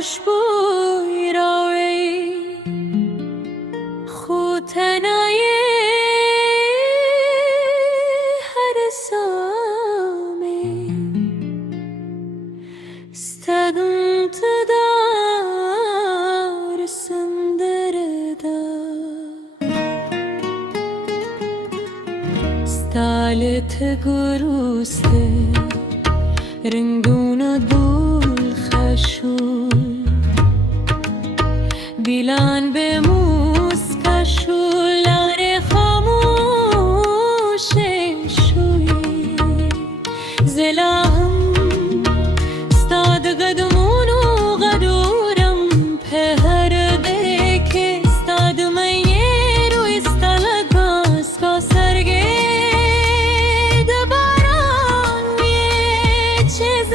خوشبوی راوی خوتنای هر سامی استگم تدار سندردا استالت گروسته رنگون دول خشول دیلان به موس کشول لار خاموش شوی زلاهم استاد قدمون و قدورم پهر دک استاد میر و استالگاس کا سرگه دباران یه چیز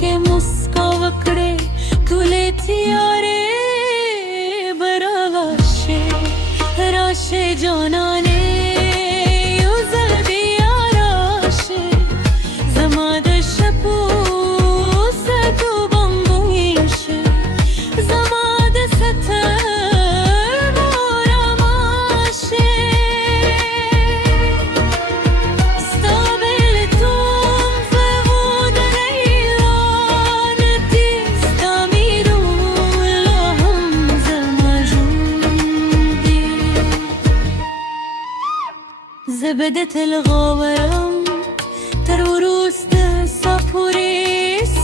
که مسکا وکړې ټولې تیارې براشه راشه جانانه یو ځل بیا راشه زما د شپو ستو بمبویشه زما د ستر مورماشه زبدت الغاورم تر وروست سپوریستانم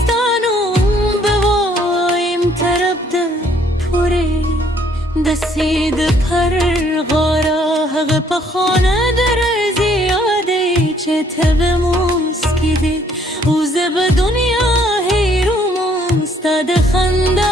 بوایم تربد پوری دسید پر غارا حق پخانه در زیاده چه تب موسکیده اوز به دنیا هیرو مستد خنده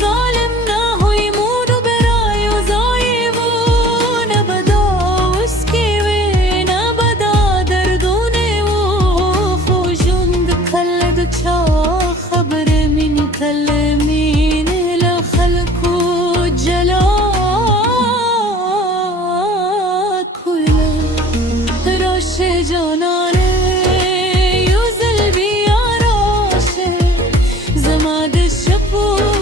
ظالم نه ہوئی مودو برای و زایب و نبدا اسکی و نبدا دردونه و خوشند کلد چا خبر من کلمین لخلق و جلا کلا راش جانانه یوزل بیا راشه زما د شپو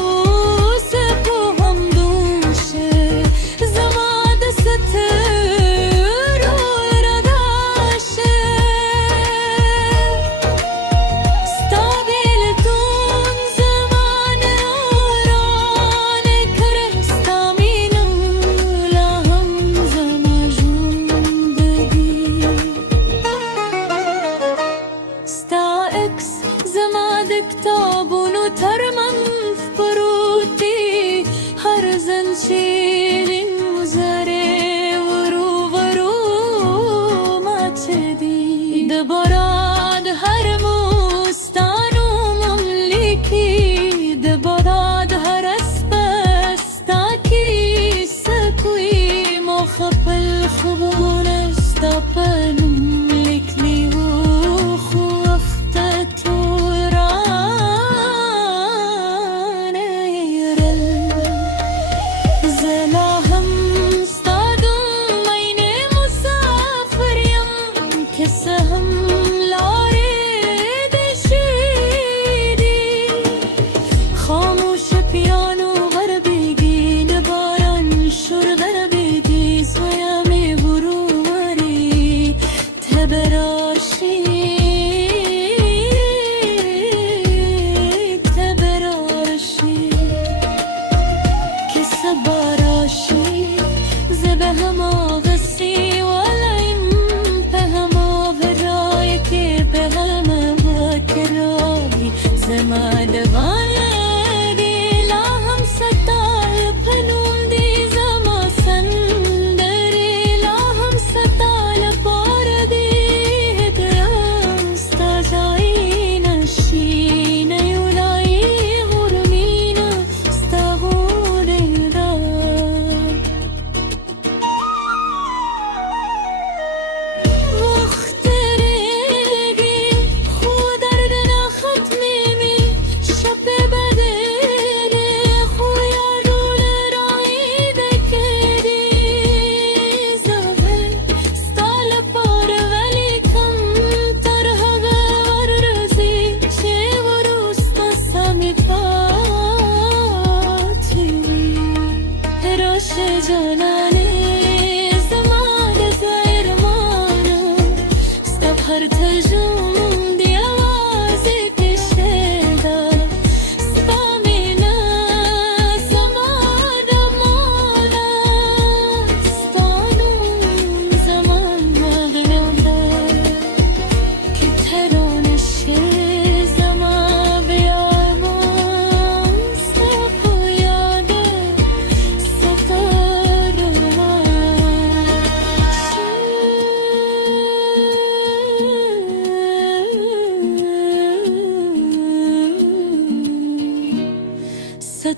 کتابونو ترمم فروتی هر زنشیرین وزاره ورو ورو ماتدی دباراد هر مستانو مملکی دباراد هر اسپستاکی سکوی مخفل خبون استاپنم لکلی و خوفتتو سهم لاره دشیدی خاموش پیانو غربیگی نباران شور غربیگی سویامی برو مری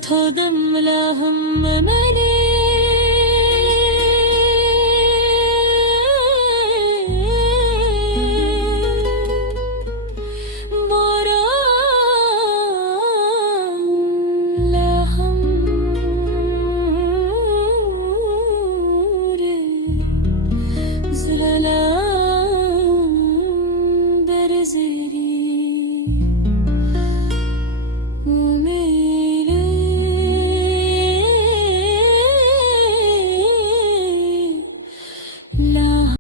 صورة ودم لا هم ملك